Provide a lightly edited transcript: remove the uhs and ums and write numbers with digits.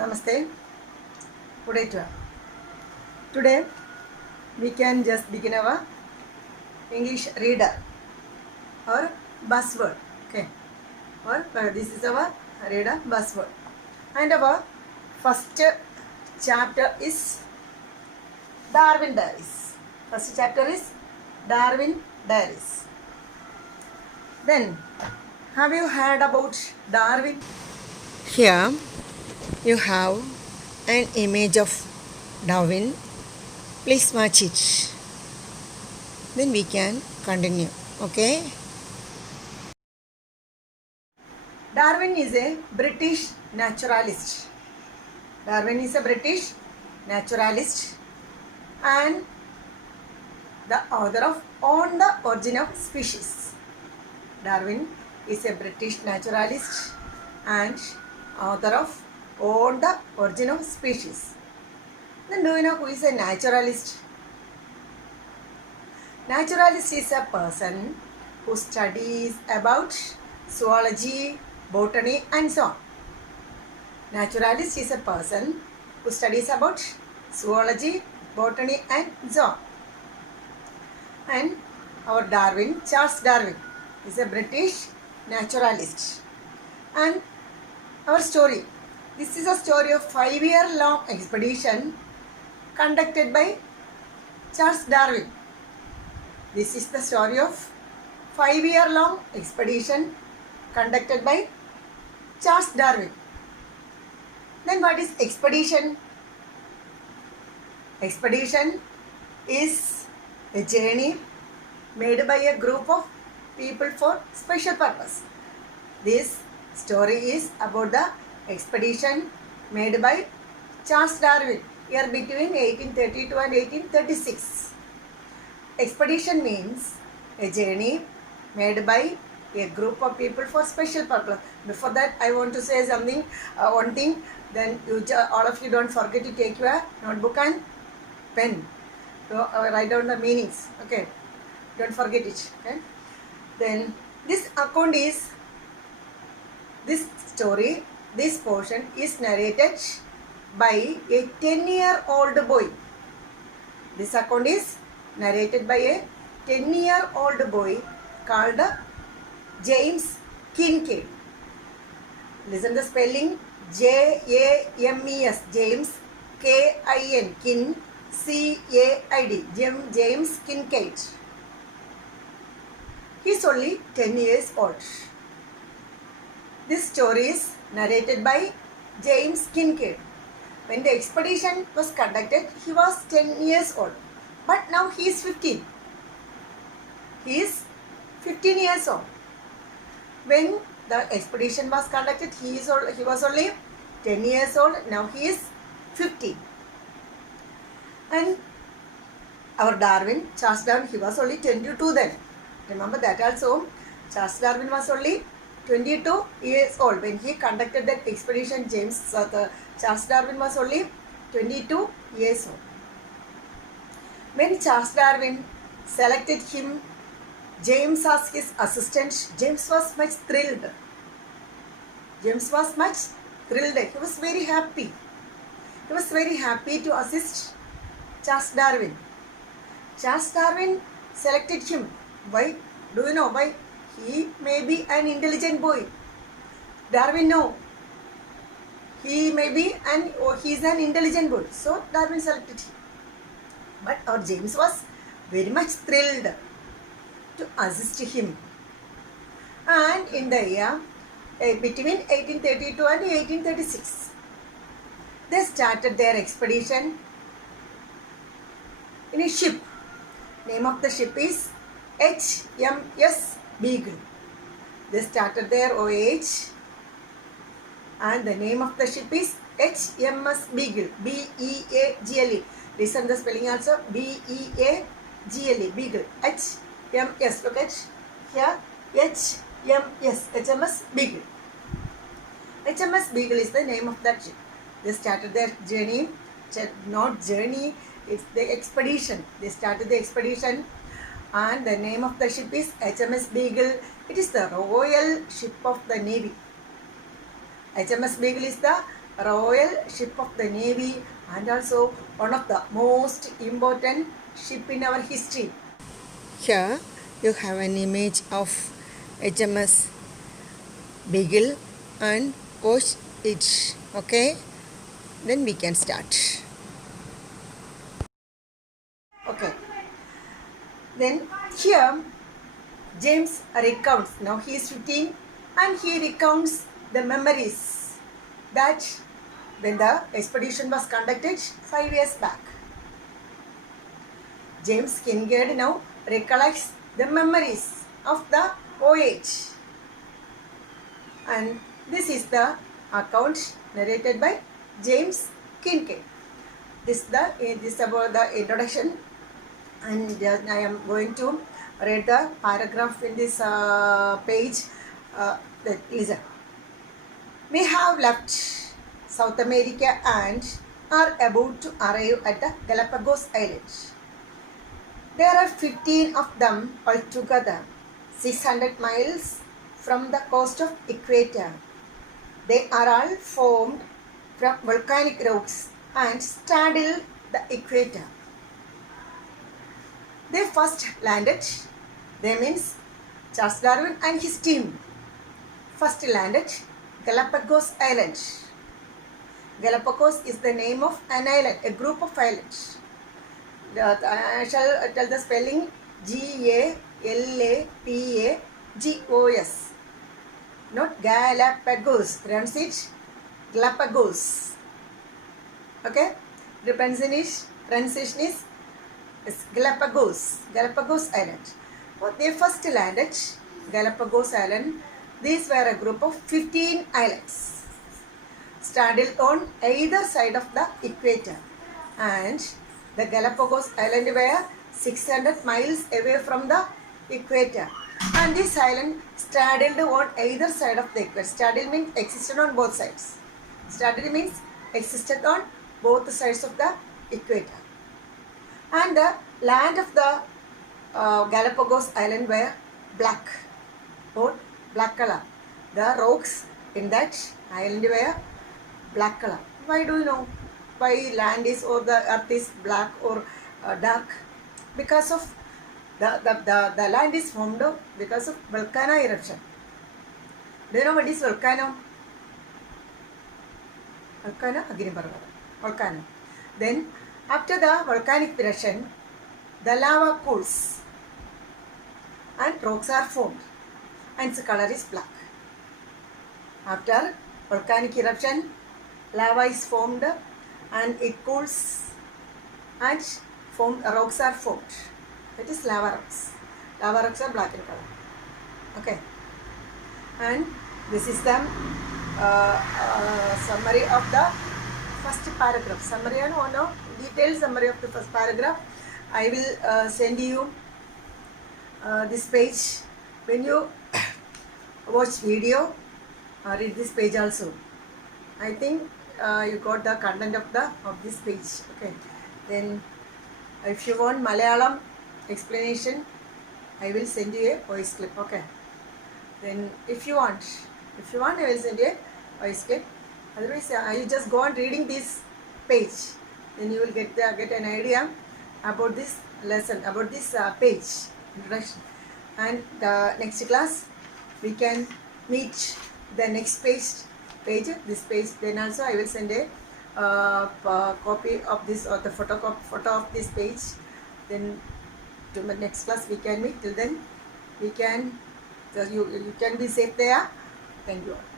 Namaste. Today we can just begin our English reader or buzzword. Okay. Or this is our reader buzzword. And our first chapter is Darwin Diaries. First chapter is Darwin Diaries. Then, have you heard about Darwin? Here you have an image of Darwin. Please watch it. Then we can continue. Okay. Darwin is a British naturalist. Darwin is a British naturalist and the author of On the Origin of Species. Darwin is a British naturalist and author of On the Origin of Species. Then do you know who is a naturalist? Naturalist is a person who studies about zoology, botany and so on. Naturalist is a person who studies about zoology, botany and so on. And our Darwin, Charles Darwin, is a British naturalist. And our story. This is a story of 5-year-long expedition conducted by Charles Darwin. This is the story of 5-year-long expedition conducted by Charles Darwin. Then what is expedition? Expedition is a journey made by a group of people for special purpose. This story is about the expedition made by Charles Darwin year between 1832 and 1836. Expedition means a journey made by a group of people for special purpose. Before that, I want to say something, one thing. Then all of you don't forget to take your notebook and pen to write down the meanings. Okay, don't forget it. Okay. Then this account is this story. This portion is narrated by a 10-year-old boy. This account is narrated by a 10-year-old boy called James Kincaid. Listen the spelling: James, James, Kin, Kin, Caid, James Kincaid. He is only 10 years old. This story is narrated by James Kincaid. When the expedition was conducted, he was 10 years old. But now he is 15. He is 15 years old. When the expedition was conducted, he was only 10 years old. Now he is 15. And our Darwin, Charles Darwin, he was only 22 then. Remember that also. Charles Darwin was only 22 years old when he conducted that expedition. Charles Darwin was only 22 years old. When Charles Darwin selected him, James as his assistant, James was much thrilled. He was very happy. He was very happy to assist Charles Darwin. Charles Darwin selected him. Why? Do you know why? He may be an intelligent boy. Darwin know. He is an intelligent boy. So Darwin selected him. But our James was very much thrilled to assist him. And in the year between 1832 and 1836, they started their expedition in a ship. Name of the ship is HMS Beagle. They started their voyage and the name of the ship is HMS Beagle. Beagle. Listen the spelling also. Beagle. Beagle. HMS. Look at here. HMS. HMS Beagle. HMS Beagle is the name of that ship. They started their journey. Not journey. It's the expedition. They started the expedition. And the name of the ship is HMS Beagle. It is the royal ship of the Navy. HMS Beagle is the royal ship of the Navy and also one of the most important ship in our history. Here you have an image of HMS Beagle and watch it. Okay, then we can start. Okay, then here James recounts, now he is 15 and he recounts the memories that when the expedition was conducted 5 years back. James Kincaid now recollects the memories of the voyage. And this is the account narrated by James Kincaid. This is about the introduction, and I am going to read the paragraph in this page. Listen. We have left South America and are about to arrive at the Galapagos Islands. There are 15 of them altogether, 600 miles from the coast of Equator. They are all formed from volcanic rocks and straddle the equator. They first landed, that means Charles Darwin and his team first landed Galapagos Island. Galapagos is the name of an island, a group of islands. I shall tell the spelling: Galapagos, not Galapagos. Pronounce it Galapagos. Okay, the pronunciation is Galapagos Island. Well, they first landed Galapagos Island. These were a group of 15 islands straddled on either side of the equator, and the Galapagos Island were 600 miles away from the equator, and this island straddled on either side of the equator. Straddle means existed on both sides. Straddle means existed on both sides of the equator. And the land of the Galapagos Island were black, or black color. The rocks in that island were black color. Why do you know why land is or the earth is black or dark? Because of the land is formed because of volcano eruption. Do you know what is volcano? Volcano, Agniparvata. Volcano. Then after the volcanic eruption, the lava cools and rocks are formed and its color is black. After volcanic eruption, lava is formed and it cools and rocks are formed. That is lava rocks. Lava rocks are black in color. Okay. And this is the summary of the first paragraph. Summary and detailed summary of the first paragraph. I will send you this page. When you watch video, read this page also. I think you got the content of this page. Okay. Then if you want Malayalam explanation, I will send you a voice clip. Okay. Then if you want, I will send you a voice clip. Otherwise, you just go on reading this page. Then you will get an idea about this lesson, about this page introduction. And the next class we can meet the next page, this page. Then also I will send a copy of this or the photo of this page. Then to the next class we can meet. Till then we can, you can be safe there. Thank you all.